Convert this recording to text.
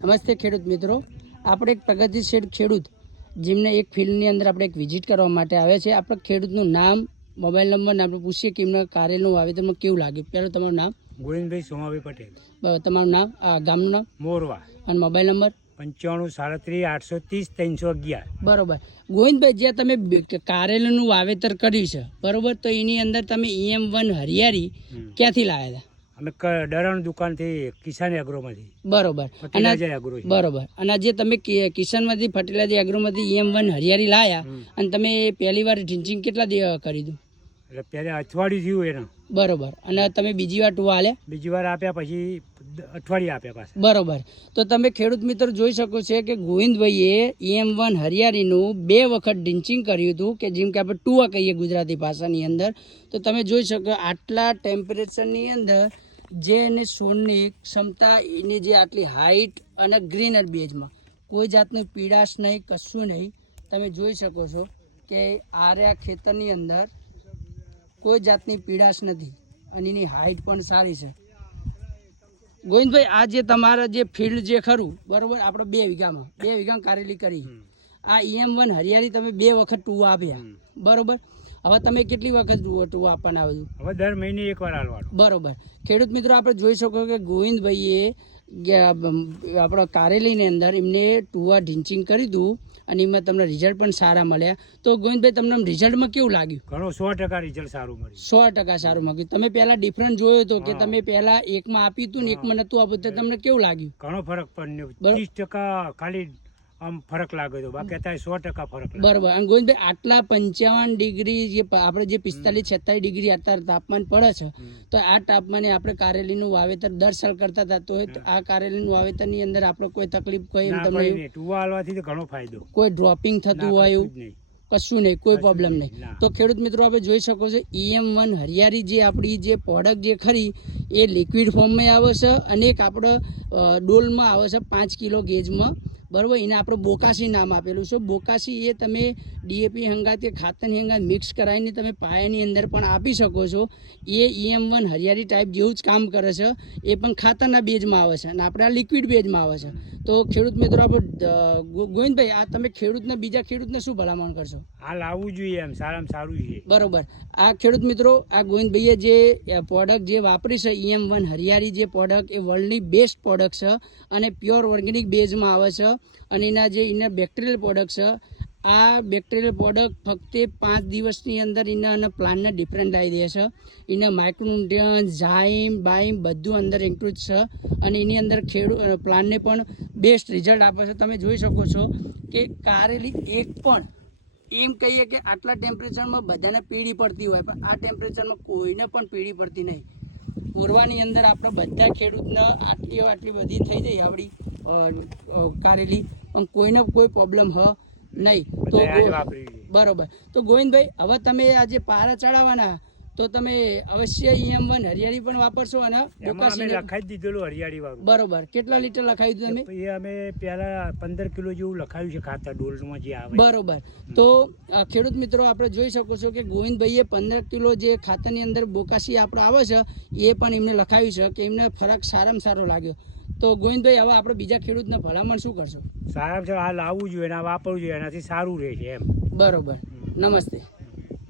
નમસ્તે ખેડૂત મિત્રો, આપણે એક પ્રગતિશીલ ખેડૂત જેમને એક ફિલ્ડની અંદર આપણે એક વિઝિટ કરવા માટે આવ્યા છે. આપણે ખેડૂતનું નામ, મોબાઈલ નંબર ને આપણે પૂછીએ કે એમના કાર્યનું વાવેતરમાં કેવું લાગ્યું. પહેલું તમારું નામ? ગોવિંદભાઈ સોમાભાઈ પટેલ. તમારું નામ, ગામનું નામ? મોરવા. અને મોબાઈલ નંબર? 95 37 830 311. બરોબર. ગોવિંદભાઈ, જે તમે કારેલાનું વાવેતર કર્યું છે બરોબર, તો એની અંદર તમે EM1 હરિયાળી ક્યાંથી લાવ્યા હતા? અમે ડરણ દુકાનથી કિસાન એગ્રોમાંથી. બરોબર. બરોબર. અને જે તમે કિસાનમાંથી ફર્ટિલાઇઝર એગ્રોમાંથી EM1 હરિયાળી લાયા અને તમે પહેલી વાર ડ્રિંચિંગ કેટલા કરી દઉં? એટલે પહેલા અઠવાડિયું થયું એનું. બરોબર. અને તમે બીજી વાર ટુવા આલ્યા? બીજી વાર આપ્યા, પછી અઠવાડિયે આપ્યા પાછા. બરોબર. તો તમે ખેડૂત મિત્રો જોઈ શકો છો કે ગોવિંદભાઈએ EM1 હરિયાળીનું 2 વખત ડ્રિંચિંગ કર્યું હતું, કે જેમ કે આપણે ટુવા કહીએ ગુજરાતી ભાષાની અંદર. તો તમે જોઈ શકો આટલા ટેમ્પરેચરની અંદર જે એને છોડની ક્ષમતા, એની જે આટલી હાઇટ અને ગ્રીનર બેઝમાં કોઈ જાતનું પીડાશ નહીં, કશું નહીં. તમે જોઈ શકો છો કે આ ખેતરની અંદર કોઈ જાતની પીડાશ નથી અને એની હાઇટ પણ સારી છે. ગોવિંદભાઈ, આ જે તમારા જે ફિલ્ડ જે ખરું બરોબર, આપણે 2 વીઘામાં કારેલી કરી. આ EM1 હરિયાળી તમે 2 વખત ટુવા આપ્યા બરોબર. હવે તમે કેટલી વખત ટુવા આપવાના આવ્યું? હવે દર મહિને એકવાર આલવાનું. બરોબર. ખેડૂત મિત્રો, આપણે જોઈ શકો કે ગોવિંદભાઈએ આપણા કારેલીની અંદર એમને ટુવા ડ્રિંચિંગ કરી દઉં અને એમાં તમને રિઝલ્ટ પણ સારા મળ્યા. તો ગોવિંદભાઈ, તમને રિઝલ્ટમાં કેવું લાગ્યું? ઘણો 100% રિઝલ્ટ સારું મળ્યું. 100% સારું મળ્યું. તમે પહેલા ડિફરન્ટ જોયો હતો કે તમે પહેલા એકમાં આપ્યું હતું ને એકમાં નતું આપ્યું, તો તમને કેવું લાગ્યું? ઘણો ફરક પડ્યો. 30% ખાલી આમ ફરક લાગ્યો હતો, બાકી અત્યારે 100% ફરક લાગ્યો. બરોબર. અને ગોવિંદભાઈ, આટલા 55 ડિગ્રી જે આપણે જે 45-46 ડિગ્રી અત્યારે તાપમાન પડે છે, તો આ તાપમાને આપણે કારેલીનું વાવેતર દર સાલ કરતા હતા, તો આ કારેલીનું વાવેતરની અંદર આપણે કોઈ તકલીફ કોઈ તમને ટુવા આલવાથી તો ઘણો ફાયદો, કોઈ ડ્રોપિંગ થતું હોય કશું નહીં, કોઈ પ્રોબ્લેમ નહીં. તો ખેડૂત મિત્રો, આપણે જોઈ શકો છો EM1 હરિયાળી જે આપણી જે પ્રોડક્ટ જે ખરી એ લિક્વિડ ફોર્મમાં આવે છે અને એક આપણે ડોલમાં આવે છે 5 કિલો ગેજમાં બરાબર. એને આપણે બોકાસી નામ આપેલું છે. બોકાસી એ તમે DAP હંગાત કે ખાતરની હંગાત મિક્સ કરાવીને તમે પાયાની અંદર પણ આપી શકો છો. એ EM1 હરિયાળી ટાઈપ જેવું જ કામ કરે છે. એ પણ ખાતરના બેઝમાં આવે છે અને આપણે આ લિક્વિડ બેઝમાં આવે છે. તો ખેડૂત મિત્રો, આપણે ગોવિંદભાઈ, આ તમે ખેડૂતને બીજા ખેડૂતને શું ભલામણ કરશો? આ લાવવું જોઈએ, એમ સારામાં સારું છે. બરોબર. આ ખેડૂત મિત્રો, આ ગોવિંદભાઈએ જે પ્રોડક્ટ જે વાપરી છે EM1 હરિયાળી જે પ્રોડક્ટ, એ વર્લ્ડની બેસ્ટ પ્રોડક્ટ છે અને પ્યોર ઓર્ગેનિક બેઝમાં આવે છે. અને એના બેક્ટેરિયલ પ્રોડક્ટ છે. આ બેક્ટેરિયલ પ્રોડક્ટ ફક્ત 5 દિવસની અંદર એના પ્લાન્ટને ડિફરન્ટ આવી દે છે. એના માઇક્રોન્યુટ્રિયન્ટ્સ, ઝાઇમ, બાઇમ બધું અંદર ઇન્ક્લુડ છે અને એની અંદર પ્લાન્ટને પણ બેસ્ટ રિઝલ્ટ આપે છે. તમે જોઈ શકો છો કે કારેલી એક પણ એમ કહીએ કે આટલા ટેમ્પરેચરમાં બધાને પીળી પડતી હોય, પણ આ ટેમ્પરેચરમાં કોઈને પણ પીળી પડતી નહીં. પૂર્વાની અંદર આપણા બધા ખેડૂતને આટલી બધી થઈ જાય આવડી કારેલી, પણ કોઈને કોઈ પ્રોબ્લેમ નહીં. તો બરોબર. તો ગોવિંદભાઈ, હવે તમે આ જે પારા ચડાવવાના, તો તમે અવશ્ય EM1 હરિયાળી પણ વાપરશો અને લખાઈ દીધેલું હરિયાળી વાળું. બરોબર. કેટલા લીટર લખાવી દીધું તમે? એ અમે પહેલા 15 કિલો જેવું લખાવ્યું છે ખાતર ડોલમાં જે આવે. બરોબર. તો ખેડૂત મિત્રો, આપણે જોઈ શકો છો કે ગોવિંદભાઈએ 15 કિલો જે ખાતરની અંદર બોકાસી આપણે આવે છે એ પણ એમને લખાવ્યું છે કે એમને ફરક સારામાં સારો લાગ્યો. તો ગોવિંદભાઈ, હવે આપણે બીજા ખેડૂતને ભલામણ શું કરશો? સારામાં સારું આ લાવવું જોઈએ, વાપરવું જોઈએ, એનાથી સારું રહે છે એમ. બરોબર. નમસ્તે.